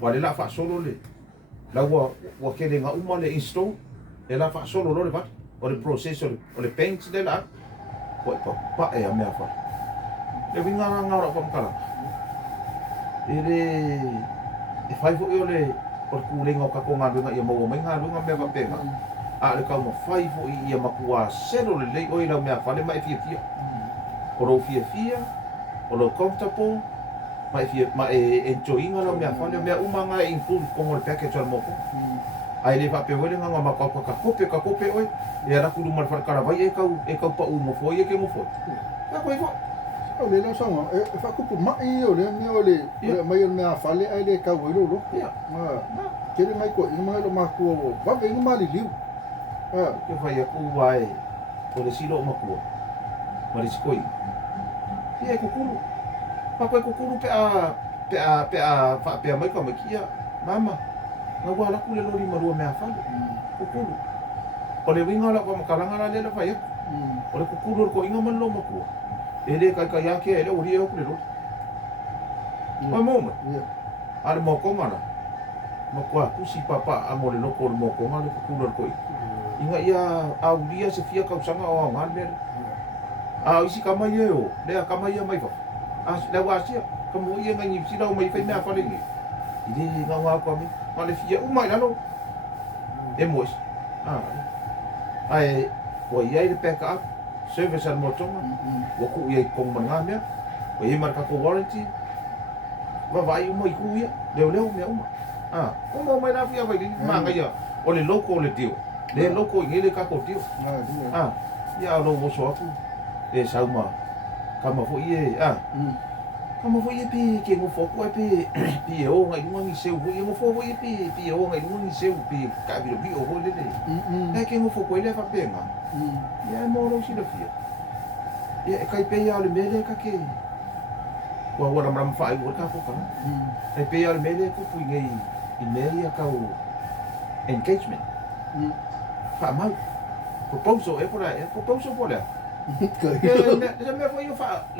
Wale la fa solo le. La wa kele nga uma le install. E la fa solo lo le va. O le process o le paint de la. Ko pa e a mea fa. Le winga nga ora pa kala. E fai fo le o kulenga o ka ko nga nga ia mo mai nga nga mea va pega. A le ka mo fai fo ia makua selo le le o ila mea fa le mai fia. O lo fia. O lo comfortable. Ma enjoying la mea fa le mea uma nga include como le package al moko. Ai le va pe wele nga ma ka kope oi. E ra ku lu mar far kara vai e ka pa u mo fo e ke mo fo. Ka ko fo. O le no songa e fa ku mai o le me o le mai o mea fa le ai le ka wo lo. Ya. Ma kere mai ko i mai lo ma ku va ve no mali liu. Ke fai ku vai o le silo ma ku. Ma le skoi. E ko kuru. Pa ko kuru pe a mai ka mai kia. Mama. Nga wala ku le lori marua mea fa. Kukuru. O le winga la ko makalanga la le fai. O le kukuru ko inga man lo ma ku. E le kai kai ake ele ori e ku le lo. Mai mo. Ar mo ko mana. Ma kwa ku si papa amo le loko mo ko ma le kukuru ko. Inga ia au dia se fia ka sanga o ngal le. A isi kama ye o. Le kama ye mai fa. A le wa sia. Kamu ye ngai si la mai fa me fa le ni. Idi nga wa ko mi. Ma le fia o mai la lo. Emos. Ai o ia le pack up service al Moatoga. Wa ku ia kong manga mea. O ia marka ko warranty. Va vai mo ku ia. Leo mea uma. O mo mai na fia vai ma nga ia. O le loko o le dio. Le loko i le ka ko dio. Ia lo wo so aku. E sauma. Kama fo ie Kama fo ie pi ke mo fo ko pi o ngai ngi se u mo fo ie pi o ngai ngi se u pi ka bi o ho le le. Ke mo fo ko le fa penga. Ia mo lo si le fia. Ia kai pe ia le mele ka ke. Wa wa ram fa i wo ka fo ka. Kai pe ia le mele ko pu ngai i mele ka o engagement. Fa mau. Proposal e por lá. Já me foi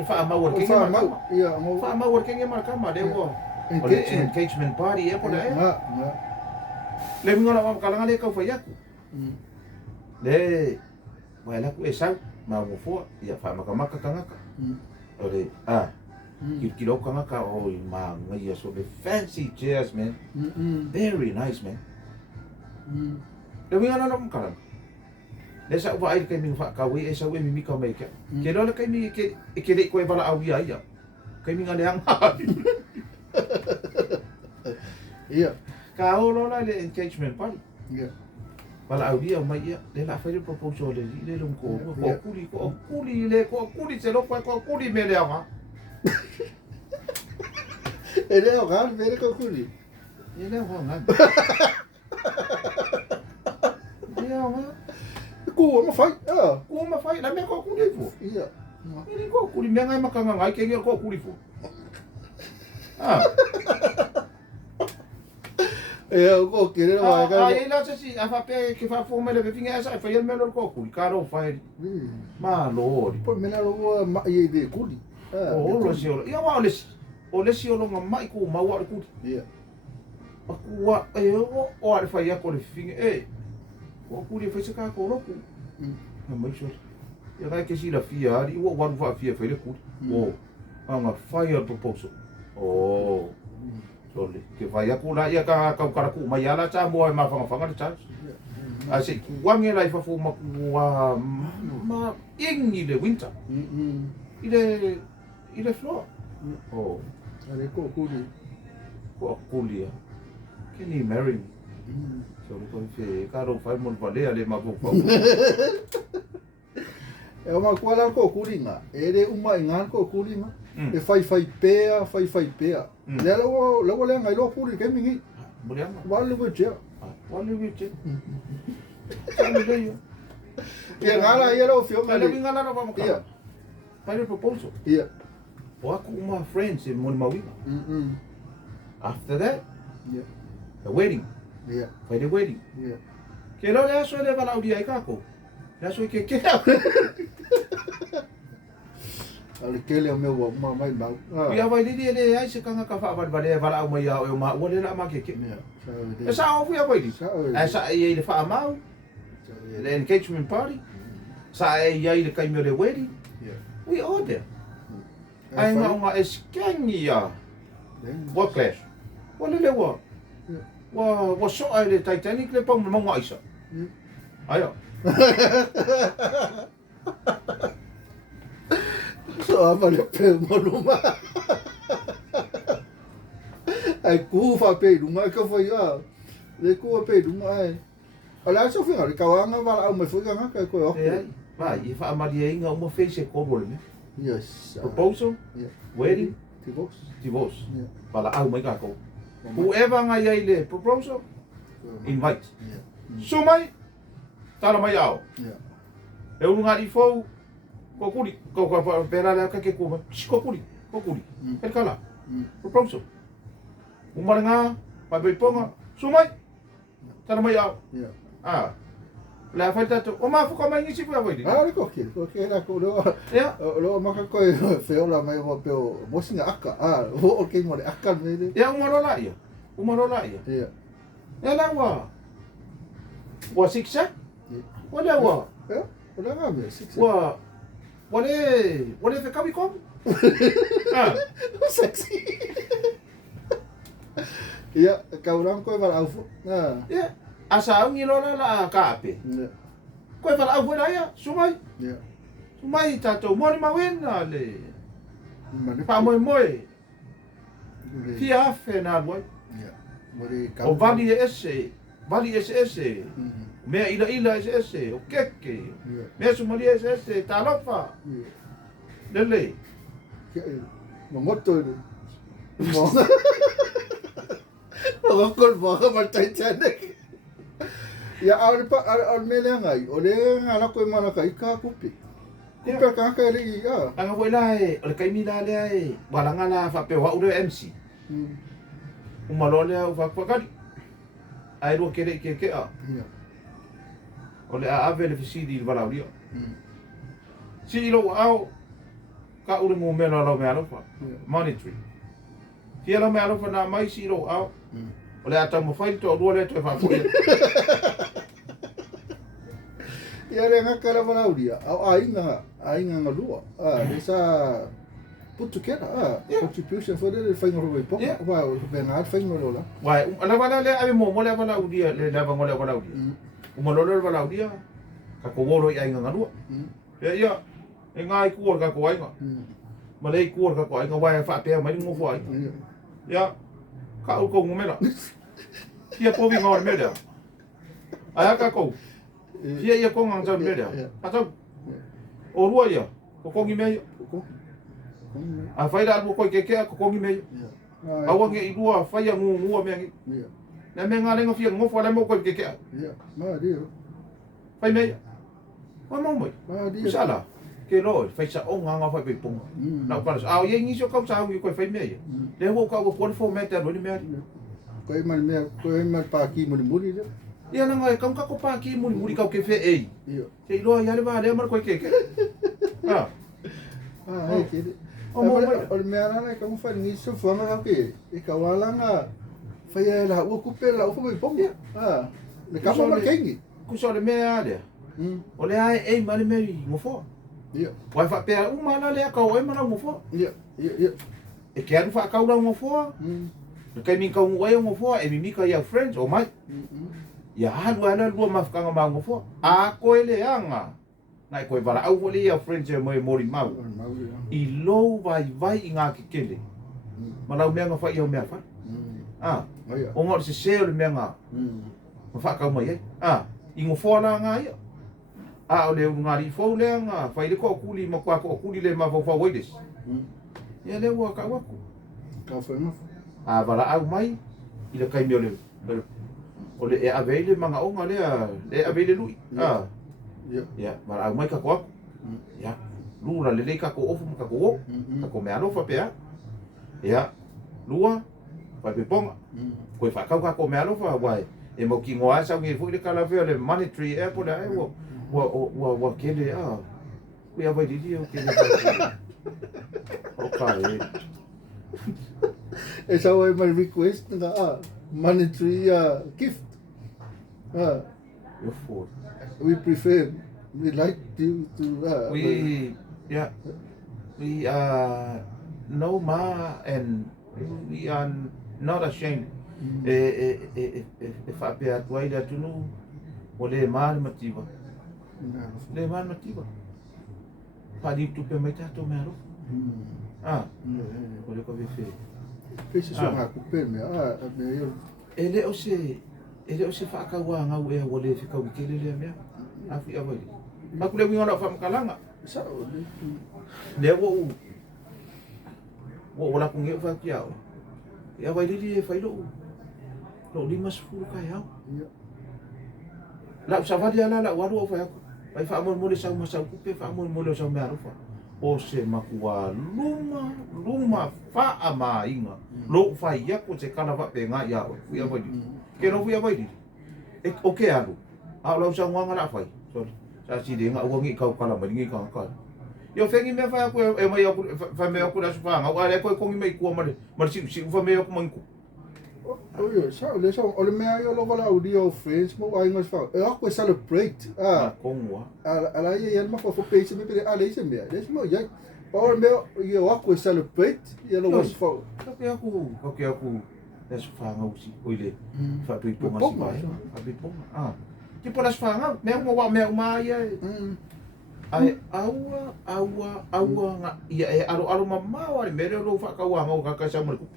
fa mau working e marca. Fa mau working e marca ma de wo. Engagement party e por lá. Le mingo la mam kalanga le ka fa yaku. Le wala ku esa ma mo fo ia fa maka kangaka. Ore kilo kangaka o ma ngai so be fancy chairs man. Very nice man. Le mingo la mam kalanga. Le sa wa ai kai mi fa ka we esa we mi ka mai ke. Ke lo kai mi ke le ko e bala au ia. Kai mi ngale hang. Ia. Ka o lo la le engagement party. Ia. Bala au ia mai ia. Le la fa le proposal le lo ko kuli se lo ko kuli me le anga. E le o gan vere ko kuli. E le o ngan. Ko ma fai la me ko kuli fu. Ia. Ni ko kuli me ngai makanga ngai ke ko kuli fu. Ko kere wa ga. Ai la se si a fa pe ke fa fo me le vinga esa fa el me lo ko kuli ka ro fa. Ma lo. Po me la lo ma ye de kuli. O lo si o. Ia wa o le si o lo mai ko ma wa kuli. Ia. Wa o ar fa ia ko le vinga o kuli fa se ka ko ro ku. Mai so. Ia ga ke si la fia ari o wa fa fia fa le kuli. O nga fire proposal. Oh. Sole. Ke vai aku la ia ka ku mai ala cha mo ma fanga cha. A se wange lai fa fu ma ingi le winter. Ile floor. Oh. Ale ko kuli. Ko kuli. Can you marry me? So ko fe ka ro fa mo vale ale ma ko fa. E o ma kuala ko kuli nga. Ere uma ngan ko kuli nga. E fai pea. Le lo le ngai lo kuli ke mingi. Mulianga. Wale we che. Wale we che. Ke ngala ia lo fio Mele vinga na vamos cá. Vai o proposal. Ia. O aku uma friends in Muliagatele. After that, the wedding. Ia. Vai the wedding. Ia. Ke lo le aso le vala udia i kako. Le aso ke. Ale kele o meu ma mai mau. Ia vai lili ele ai se kanga ka fa vale vala o mai o ma o le la ma ke ke. E sa o fia vai di. E sa e le fa mau. The engagement party. Sa e ia le kai me le wedding. We all there. Ai nga eskengia. What class? What le wa? Wa so ai le Titanic le pong mo nga isa. Ayo. So apa le pe mo luma. Ai ku fa pe luma ka fa ya. Le ku pe luma ai. Ala so finga le kawanga wala au me fuga nga ka ko. Vai, e fa maria inga uma face ko role. Yes. Proposal? Yeah. Wedding? Divorce. Yeah. Para au mai ka ko. Whoever nga ia le proposal, invite. Yeah. So mai, tala mai au. Yeah. E unu nga di fou, ko kuri, ko pera le ka ke ko, ko kuri. E kala. Proposal. Uma nga, pa be ponga, so mai. Tala mai au. Yeah. Ah. La falta to, o ma fu ka mai ngisi fu avoi. Ah, ko la ko lo. Ya. Lo ma ka ko feo la mai mo peo, mo singa aka. Ah, o ke mo le aka me. Ya umarola ia. Yeah. Ya la wa. Wa siksa? Wala wa. Ya. Wala nga me, siksa. Wale fe kabi kom? Ah, Sexy. Ya, ka urang ko va au. Ah. ya. Asa ngi lola la ka ape. Yeah. Ko fa au la ya, sumai. Yeah. Sumai tato mo ni mawena le. Mane Pa mo. Fia fe na boy. Yeah. Mari ka. O vali ese. Me ila ese, o keke. Me sumali ese, talofa. Lele. Mo moto. Mo. O ko ba ka Titanic. Ya al mele ngai, o le ngala ko mana kai ka kupi. Kupi ka ka ri ya. Anga wela e, o le kai mila le ai, balanga na fa pe wa ure MC. Umalole u fa pakari. Ai ro kere ke a. Ya. O le a ave le fisidi vala uri. Si lo au ka ure mo mela lo me alofa. Monetary. Fia lo me alofa na mai si lo au. O le ata mo fai to ro le to fa fu. Ya le nga kala vala uri. Au ainga nga lua. Ah, esa put together. Ah, contribution for the final way po. Wa benad final lo la. Wai, ala vala le ave mo le vala uri le lava mo le vala uri. Umalole vala uri. Ka ko woro ia nga lua. Ya. E ngai ku ka ko ai nga. Ma le ku ka ko ai nga wa fa pe mai mo fo ai. Ya. Ka u ko ngomela. Kia po vi ngor mele. Aya ka ko. Ia ko ngang sa mele. Ata. O rua ia. Ko kongi me. A fai da ko ke ko kongi me. Awa nge idua fai ngu me. Na me ngale ngo fia ngo fo la mo ko ke. Ya. Ma dio. Fai me. Ma mo mo. Ma dio. Sala. Ke lo fai sa o nga fai pe pung. Na pa sa ye ngi so ka sa ngi ko fai me. Le ho ka ko fo me ta ro ni me. Ko mal pa ki muri le. Ia na ngai ka ko pa ki muri ka ke fe ei. Iya. Ke lo ya le va le mar ko ke. Ah. Ah, ai ke. O me ana ka mo fa ni so fo ma ke. E ka wala nga. Fa ya la o ku pe la o fo me pom. Ah. Le ka mo ke ngi. Ku so le me ale. O le ai ei ma le me mo fo. Iya. Wa fa pe u ma na le ka o ma na mo fo. Iya. Iya. E ke an fa ka u mo fo. Kai min ka u mo fo e mi ka ya friends o mai. Ya han wa na lu ma fa ka ma mo fo. A ko ele anga. Nai ko vara au fo le ya friends e mo mori mau. I lo vai inga ke kele. Ma lau me nga fa i o me fa. Ah. O ngor se le me nga. Ma fa ka mai. Ah. Ingo fo na nga ia. Ah, o le ngari fo le nga, fai le ko kuli ma kwa ko kuli le ma fo fo wedes. Ya le wa ka wa ku. Ka fo no. Ah, vala au mai. I le kai me le. O le e avele manga o nga le avele lui. Ah. Ya, vala au mai ka ko. Ya. Lura le ka ko ofu ka ko. Ka ko me alo fa pe. Ya. Lua. Fa pe ponga. Ko fa ka ko me alo fa wai. E mo ki ngoa sa ngi fu le kala ve le monetary airport ai wo. Wa kele we ava didi o kele. Okay. E sa o my request nga monetary gift. You're full. We prefer, we like to Yeah, we know ma and we are not ashamed. If I be at way that you know, or le mal mativa. Le mal mativa. Padi tu pe meta to mero. O le ko be fe. Pese so ha ku pe me me Ele o se fa ka wa nga we o le fika wikele le me. Afi avali. Makule wi ngona fa mkalanga. sa o Le wo la kunge fa kiao. Ya vai li fa lo. Lo di mas fu ka ya. La sa va dia la wa do fa ya. Vai fa mo le sa masa ku pe fa mo le sa me arufa. O se makua luma fa ama inga. Lo fa ya ko se kana va pe nga ya. Fu ya vai. Ke no fu ya vai. E o ke alu. A lo sa ngwa ngala fa. Sorry. Sa si de nga o ngi ka kala ma ngi ka ka. Yo fengi me fa ko e mai ko fa me ko da fa nga wa le ko ngi mai ko ma si fa me ko man ko. Oh yeah, so let's all the mayor all over audio friends mo ay ngas fa. E ako celebrate. Kongwa. Ala ye yan ma for page me pere ala ise me. Let's mo ya. Power me ye ako celebrate. Ye lo was for. Ko aku. Das fa nga usi. Oile. Fa tu po ma si ba. Fa po. Ki po das fa nga me mo wa me ma ye. Ai aua nga ia e aro mama wa me ro fa ka wa nga ka sa mo ku.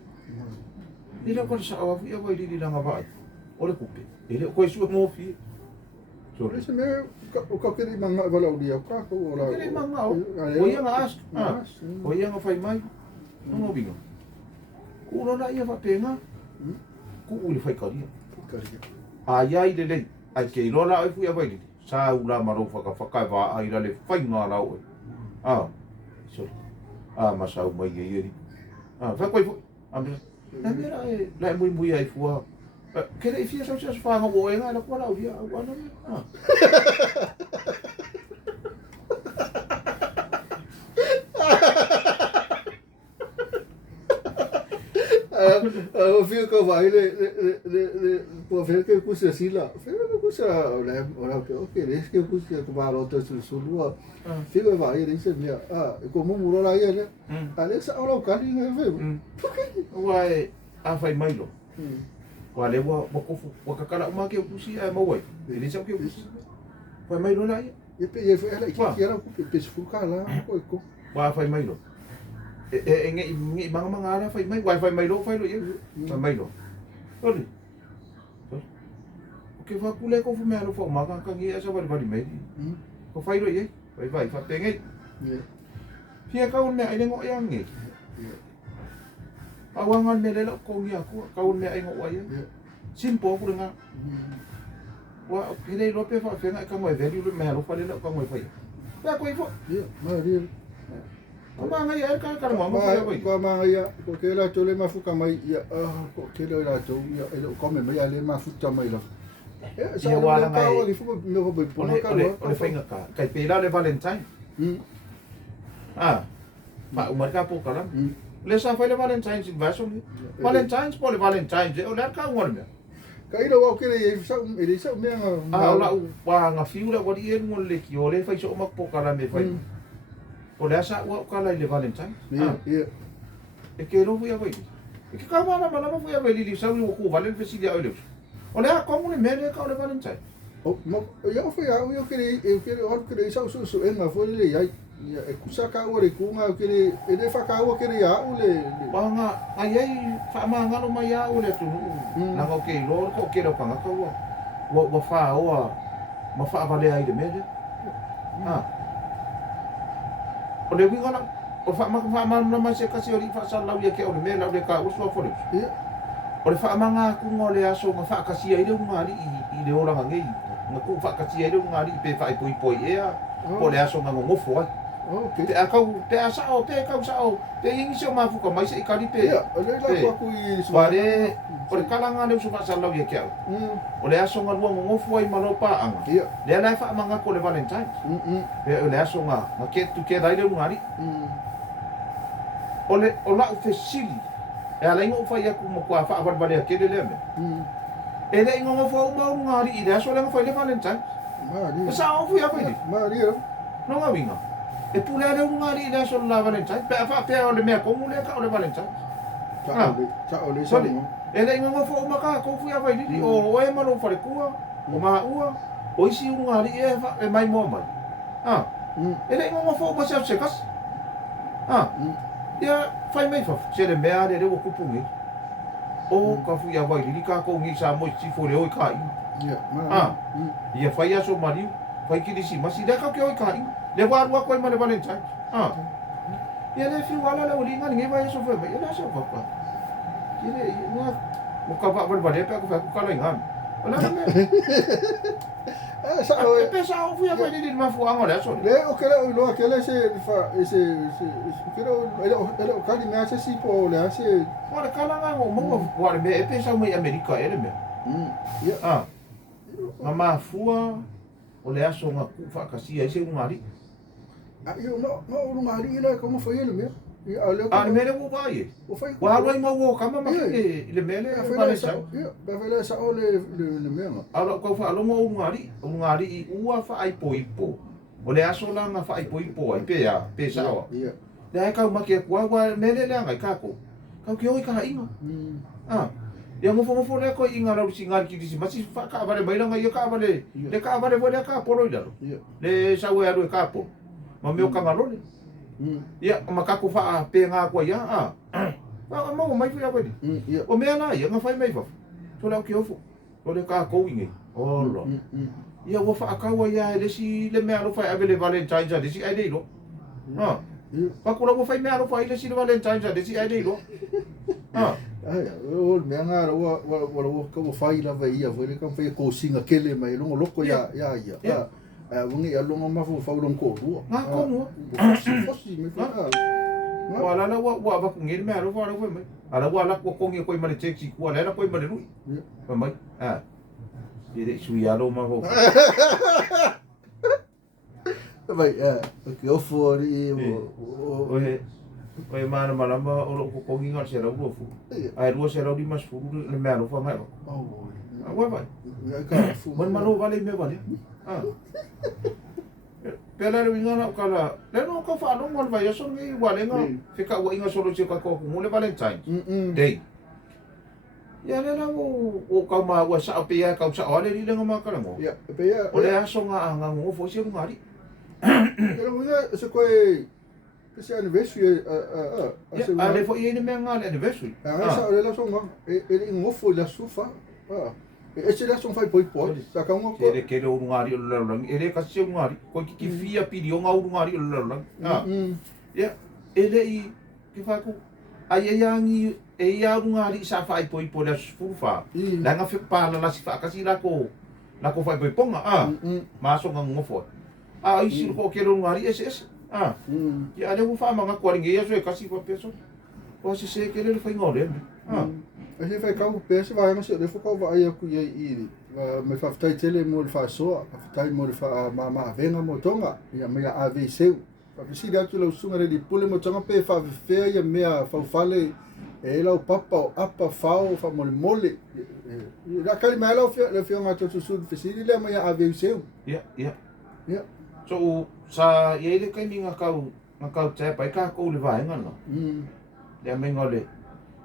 Ni la ko sa wa ia wa li la nga ba. O le kupe. Ele ko su mo fi. So Let's me o ka kiri manga vala audio ka ko ola. Kiri manga o ia nga ask. O ia nga fai mai. No bingo. Ku no na ia fa penga. Ku uli fai ka dia. Ai de le. Ai ke lola ai fu ia vai. Sa ula maro whaka wa ai rale whai ngā rau e. Sorry. Masau mai e iri. Whakoi fu. Na mera e, lai mui ai fua. Kere i fia sau sa whanga o e ngā na kua rau ria. Eu fico vai le por ver que custa assim lá. Fica custa ora que esse que custa com a outra sulu. Fica vai ele disse minha como muro lá ele. Alexa ora o cali é velho. Uai a fai mai lo. Wa le wa kofu wa kakala uma ke kusi ai mo wai. Ele sabe que kusi. Fai mai lo lá. E ela que era com pesfuca lá, co. Wa fai mai lo. Ngi mga ara fai mai wifi mai lo fai lo ye mai lo ori ke fa kule ko fu me lo fo ma ka ngi asa ba di mai ko fai lo ye vai fa pengai pia ka un me ai ngo yang ngi awangan me le lo ko ngi aku ka un me ai ngo wa ye simpo ku nga wa ke le lo pe fa fenga ka mo ve lu me lo fa le lo ka mo fai ya ko ifo ma ri Manga ya ka ka mama ko manga ya ko ke la tole mafuka mai ya ko ke la to ya ko me mai ale mafuta mai la ya wala ngai o fu me ko be pona ka o fenga ka kai pela le valentine ma umar ka po kala le sa fa le valentine sin vaso ni valentine po le valentine o le ka ngor me kai lo ke le sa ele sa me la wa nga fiura ko di en mo le ki o le fa so ma po kala me fa o le asa wa kala le valentine e ke ro fui avai e ke ka mana fui avai li sa u ko valen fe sidia o le o le a ko mo me le ka le valentine o mo ya fui a eu ke o ke sa su en ma foi le ya e kusa ka o re ku nga ke le fa ka o ke ya o le ba nga ai fa ma nga no mai ya o le tu na ko ke lo ko ke ro ka nga ko wa fa o ma fa vale ai de me o le winga na o fa ma se kasi o ri fa sa lau ya ke o le me lau le ka uso fo le o le fa manga ku ngo le aso nga fa kasi ai le ngari i le ora ngai nga ku fa kasi ai le ngari pe fa poi e o le aso nga ngo fo te akau te asa o te kau sa o te ingi se ma fu ka mai se i kali pe o le la ku i so pare o le kalanga le uso fa sa lau ya ke o le aso nga luang ngo fo ai malopa anga le la fa manga ko le valentine pe o le aso nga ke tu ke dai le ngari o la fesili e ala ingo fai aku mo kwa fa avar bale ke le me ele ingo fo ma ngari ida so le fai le valentine Mari. sa o fu ya fai Mari. no ngawinga e pule ale ngari ida so la valentine pe o le me ko mo le ka o le valentine Taeolesulusulu sang. ele ingo fo ma ka ko fu ya fai li o e ma lo fare kua o ma ua o isi ngari e mai mo mai ele ingo fo ma se kas ya fai mai fa se le mea le o kupungi o ka fu ya vai li ka ko ngi sa mo si fo le o kai ia fai aso mari fai ki disi masi le ka ke o kai le wa wa ko ma le valentine ia le fi wala le o linga ngi vai so fa ia la so fa pa ile na mo ka va va le pa ko fa ko la ngam wala me pesa o fu ya vai li ma fu angole so Le o lo aquele se ele o kali me si po le ase. Ora kala nga mo wa me e pesa mo America ele me. Mama fua o le aso nga ku fa kasi ai se ngari. Yo no ngari ele como foi ele me. Me le wo vai. O foi. Wa ro ma wo kama ma le mele Ba fele sa o le me. Ala ko fa lo mo ngari I ua fa ai po. O le aso la nga fa ai po ai pe ya pesa o. Le ka ma ke kwa mele le nga ka ko. Ka ke o ka inga. Ya mo fo le ko inga ro singa ki disi masi fa ka vale mai nga ia ka vale. Le ka vale vole ka polo ida. Le sa we aro ka po. Ma me o ka ngalo le. Ya makako fa pe nga ko ya mo mai fu ya ko di o me na ya nga fa mai fa to la ki ofu o le ka ko inge o lo ya wo fa ka wa ya le si le me alo fa ave valentine ja de si ai dei lo pa ko la wo fa me alo fa le si valentine ja de si ai dei lo o me nga wo ko fa ila va ia vo le ka fa ko singa kele mai lo loko ya wungi ya longa mafu fa ulong ko ru nga ko mo fosi me fa wala na wa ba ngir me alo fa ro me ala wala ko ngi ko mane chechi ko ala ko mane ru mai ide su ya lo ma ho vai que o fori o mana malama o ko ngi ngal se ro fu ai ro se ro di mas fu le me alo fa mai wa vai ka fu man malo vale me vale pela le ngana kala le no ka fa no ngol vai so ngi wale nga fika wa inga solo se ka ko mo le valentine day ya le la o ka ma wa sa pe ya ka sa ole ri le nga ka mo ya pe ya o le aso nga ngo fo se ngari pero mira se ko ese anniversary ale fo ye ni me nga anniversary sa ole la so nga e ngofo la sufa ese la son fai poi sa ka ngo ele ke ro ngari o le lang ele ka se ngari ko ki fia pidi o nga o ngari o le lang ya ele I ki fa ko ai yangi e ia ngari sa fai poi la sufa la nga fe pa la si fa ka si la ko fai poi ponga ma so nga ngofo ai si ko ke ro ngari ese ya ale wo fa ma nga ko ringe ya so ka si fa peso ko se ke le fai ngore Ese fai kau pese vai nga se le fo va ai ku ye I me fa tai tele mo le fa so tai mo le fa ma venga mo tonga ya me a ve seu fa si da tu lo sunga le di pule mo tonga pe fa fe ya me fa fale e la papa o apa fa mo le mole la kali me la le fi nga tu su si le me a ve seu ya so sa ye le kai minga kau te pai ka ko le vai nga no le me ngole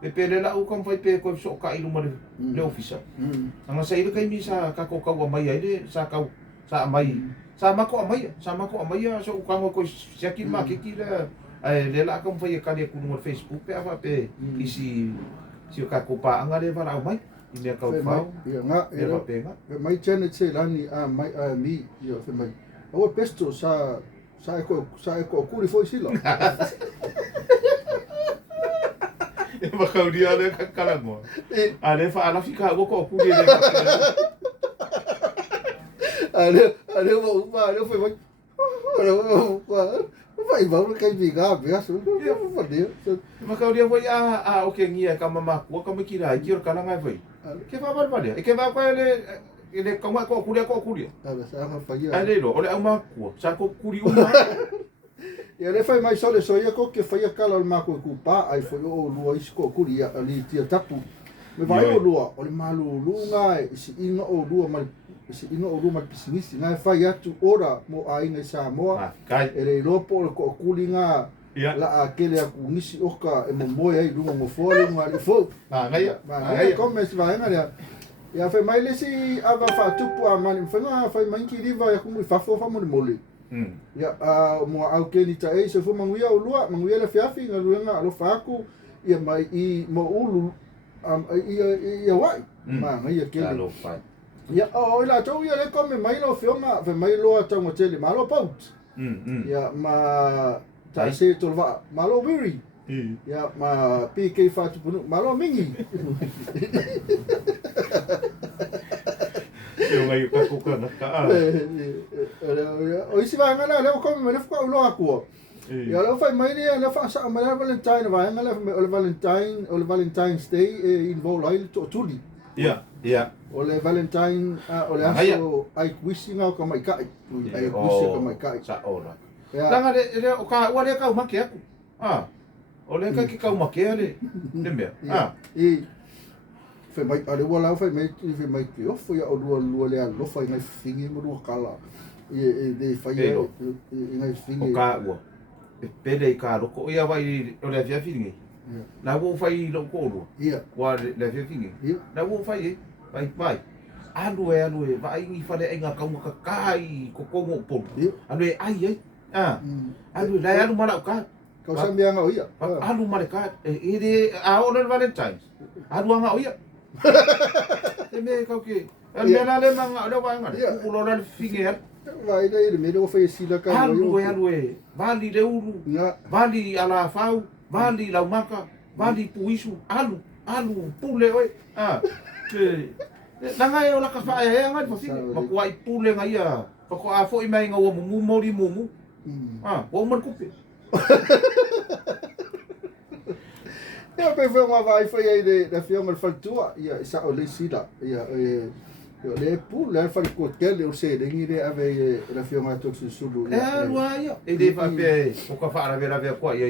pe le la u kom fai pe ko so ka ilu mo le ofisa anga sa ile kai mi sa ka ko mai ai le sa ka sa mai sa ma ko mai so ka ko siaki ma ki le le la kom fai ka le ku no Facebook pe ava pe isi ka ko pa anga le va mai I me ka fa ya nga e mai chene che lani mai mi yo fe mai o pesto sa ko ku foi silo ma kau dia le kala mo ale fa ala fika go ko ku le ale le foi vai vai kai viga beso fa dia ma kau dia foi o ke ngia ka mama ko ka me kira ki kala ngai foi ke fa bar vale ke va ko ele ko ku dia ala sa fa ya ale lo ole ma ko sa ko ku ri uma ia le fai mai sole soia ko ke fai kala ma ko ku pa ai foi o lua isko ku ia ali tia tapu me vai o lua o le malu lunga si inga o lua mal si inga o lua mal pisinisi na fai atu ora mo ainga sa mo e le lopo ko kulinga la akele aku nisi oka e mo moe ai lunga mo fole mo ali fo ngai ko me si vai nga ia fai mai le si ava fa tupu a mani fanga fai mai ki riva ya kumu fa fo fa mo mole ia mo au ke ni tai se fo manguia o lua manguia le fiafi nga luenga lo fa aku ia mai I mo ulu ia wai ma ngai ke lo fa ia o la tau ia le come mai lo fionga fe mai lo ata mo tele ma lo paut ia ma ta se tolva ma lo wiri ia ma PK fa tu ma lo mingi eu ngai ka ko ka ka o isi va ngala le ko me le ko lo aku ya lo fai mai le fa sa ma Valentine va ngala o le Valentine's Day in vol ai to tuli ya o le Valentine o le aso ai wishing au ka mai kai ai wishing ka mai kai sa ora langa le o ka wa le ka ma ke aku o le ka ki ka ma ke le me fe mai ale wala fe mai ki o foi o lua le lo foi ngai fingi mo lua kala de fai ngai fingi o ka wa pede ka ro ko ia vai o le via fingi na wo fai lo ko ro wa le via fingi na wo fai vai alu vai ni fa le nga ka mo ka kai ko mo po alu ai alu la alu mala ka kau sambil ngau ia alu mala ka ide a o le Valentine alu ngau ia me kau ke me na le manga le vai ngā ku lo le fingi vai dai me do fai sila ka alu vali le uru vali ala fau vali la maka vali puisu alu pule oi nanga e ola ka fa e nga fa fingi ma ku ai pule nga ia fa ko a fo I mai nga o mu mori mu o man kupe ia pe foi uma vai foi aí de filme el faltua ia sa o le sila ia le pu le fa ko tel o se de ngire ave la filme a Toeolesulusulu lua ia e de fa pe o ka fa ra vera ko ia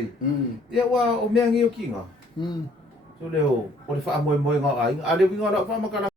ia wa o me ngi o kinga so le o le fa mo nga ai ale winga la fa makala